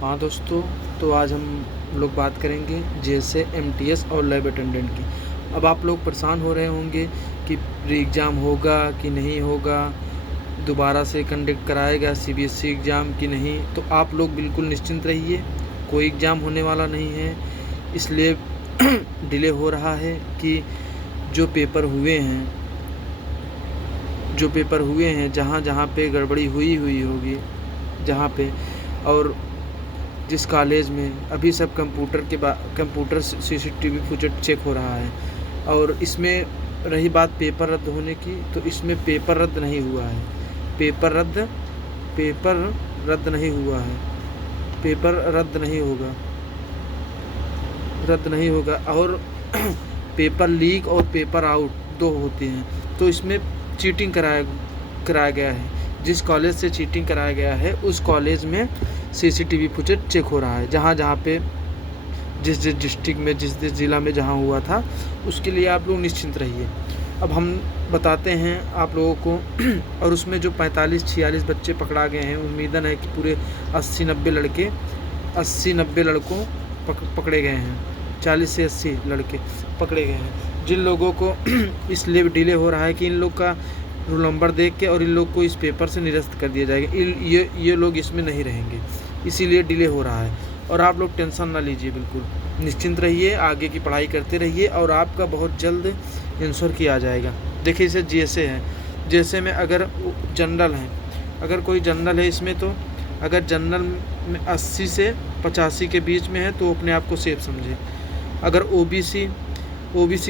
हाँ दोस्तों, तो आज हम लोग बात करेंगे जैसे एमटीएस और लैब अटेंडेंट की। अब आप लोग परेशान हो रहे होंगे कि री एग्ज़ाम होगा कि नहीं होगा, दोबारा से कंडक्ट कराएगा सीबीएसई एग्ज़ाम कि नहीं। तो आप लोग बिल्कुल निश्चिंत रहिए, कोई एग्ज़ाम होने वाला नहीं है। इसलिए डिले हो रहा है कि जो पेपर हुए हैं जहाँ जहाँ पे गड़बड़ी हुई होगी, जहाँ पे, और जिस कॉलेज में अभी सब कंप्यूटर सीसीटीवी फुटेज चेक हो रहा है। और इसमें रही बात पेपर रद्द होने की, तो इसमें पेपर रद्द नहीं हुआ है। पेपर रद्द नहीं हुआ है। पेपर रद्द नहीं होगा। और पेपर लीक और पेपर आउट दो होते हैं। तो इसमें चीटिंग कराया गया है। जिस कॉलेज से चीटिंग कराया गया है उस कॉलेज में सीसीटीवी फुटेज चेक हो रहा है, जहाँ जहाँ पे जिस डिस्ट्रिक्ट में, जिस ज़िला में जहाँ हुआ था, उसके लिए आप लोग निश्चिंत रहिए। अब हम बताते हैं आप लोगों को। और उसमें जो 45-46 बच्चे पकड़ा गए हैं, उम्मीदन है कि पूरे 80-90 लड़कों पकड़े गए हैं। 40 से 80 लड़के पकड़े गए हैं। जिन लोगों को इसलिए डिले हो रहा है कि इन लोग का रोल नंबर देख के और इन लोग को इस पेपर से निरस्त कर दिया जाएगा। ये लोग इसमें नहीं रहेंगे, इसीलिए डिले हो रहा है। और आप लोग टेंशन ना लीजिए, बिल्कुल निश्चिंत रहिए, आगे की पढ़ाई करते रहिए और आपका बहुत जल्द आंसर किया जाएगा। देखिए इसे जैसे है, जैसे में अगर जनरल है, अगर कोई जनरल है इसमें, तो अगर जनरल में 80 से 85 के बीच में है तो अपने आप को सेफ समझे। अगर ओबीसी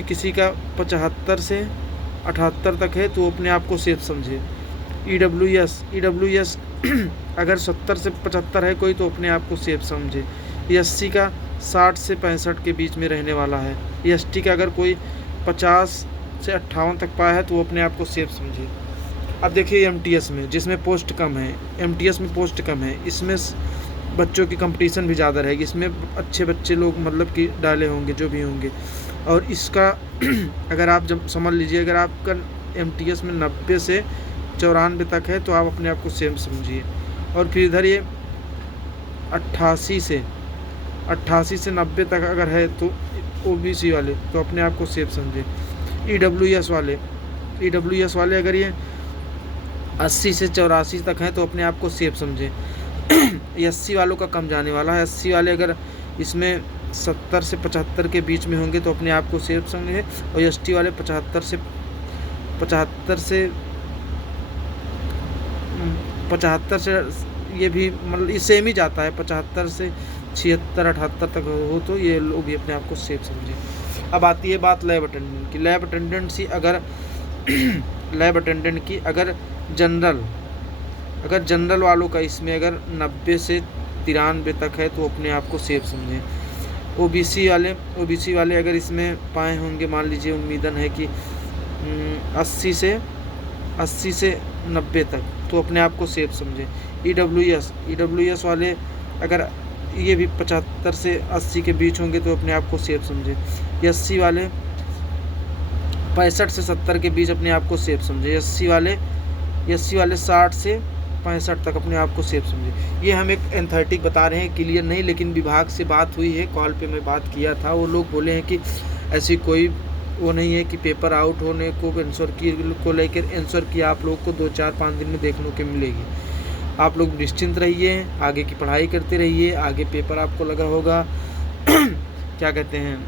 किसी का 75 से 78 तक है तो अपने आप को सेफ समझे। ईडब्ल्यूएस अगर 70 से 75 है कोई तो अपने आप को सेफ समझे। एससी का 60 से 65 के बीच में रहने वाला है। एसटी का अगर कोई 50 से 58 तक पाया है तो वो अपने आप को सेफ समझे। अब देखिए एमटीएस में, जिसमें पोस्ट कम है, एमटीएस में पोस्ट कम है, इसमें बच्चों की कंपटीशन भी ज़्यादा रहेगी। इसमें अच्छे बच्चे लोग मतलब कि डाले होंगे, जो भी होंगे। और इसका अगर आप जब समझ लीजिए, अगर आपका एमटीएस में 90 से 94 तक है तो आप अपने आप को सेफ समझिए। और फिर इधर ये 88 से 90 तक अगर है तो ओबीसी वाले तो अपने आप को सेफ समझे। ईडब्ल्यूएस वाले अगर ये 80 से 84 तक हैं तो अपने आप को सेफ समझे। एससी वालों का कम जाने वाला है। एससी वाले अगर इसमें 70 से 75 के बीच में होंगे तो अपने आप को सेफ समझे। और एसटी वाले 75 से 75 से ये भी मतलब ये सेम ही जाता है, 75 से 76-78 तक हो तो ये लोग भी अपने आप को सेफ समझे। अब आती है बात लैब अटेंडेंट की। लैब अटेंडेंट की अगर जनरल वालों का इसमें अगर 90 से 93 तक है तो अपने आप को सेफ समझें। ओबीसी वाले अगर इसमें पाए होंगे, मान लीजिए उम्मीदन है कि 80 से 90 तक, तो अपने आप को सेफ समझें। ईडब्ल्यूएस वाले अगर ये भी 75 से 80 के बीच होंगे तो अपने आप को सेफ समझें। एससी वाले 65 से 70 के बीच अपने आप को सेफ समझे। एससी वाले 60 से 65 तक अपने आप को सेफ समझे। ये हम एक एंथेटिक बता रहे हैं, क्लियर नहीं, लेकिन विभाग से बात हुई है, कॉल पे मैं बात किया था। वो लोग बोले हैं कि ऐसी कोई वो नहीं है कि पेपर आउट होने को आंसर की को लेकर आंसर की आप लोग को 2-4-5 दिन में देखने को मिलेगी। आप लोग निश्चिंत रहिए, आगे की पढ़ाई करते रहिए, आगे पेपर आपको लगा होगा क्या कहते हैं,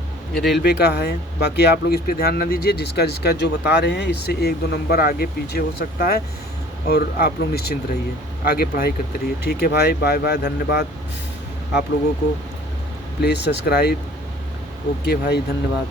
रेलवे का है। बाकी आप लोग इस पे ध्यान ना दीजिए, जिसका जो बता रहे हैं इससे 1-2 नंबर आगे पीछे हो सकता है। और आप लोग निश्चिंत रहिए, आगे पढ़ाई करते रहिए। ठीक है भाई, बाय बाय, धन्यवाद आप लोगों को। Please subscribe. ओके भाई, धन्यवाद।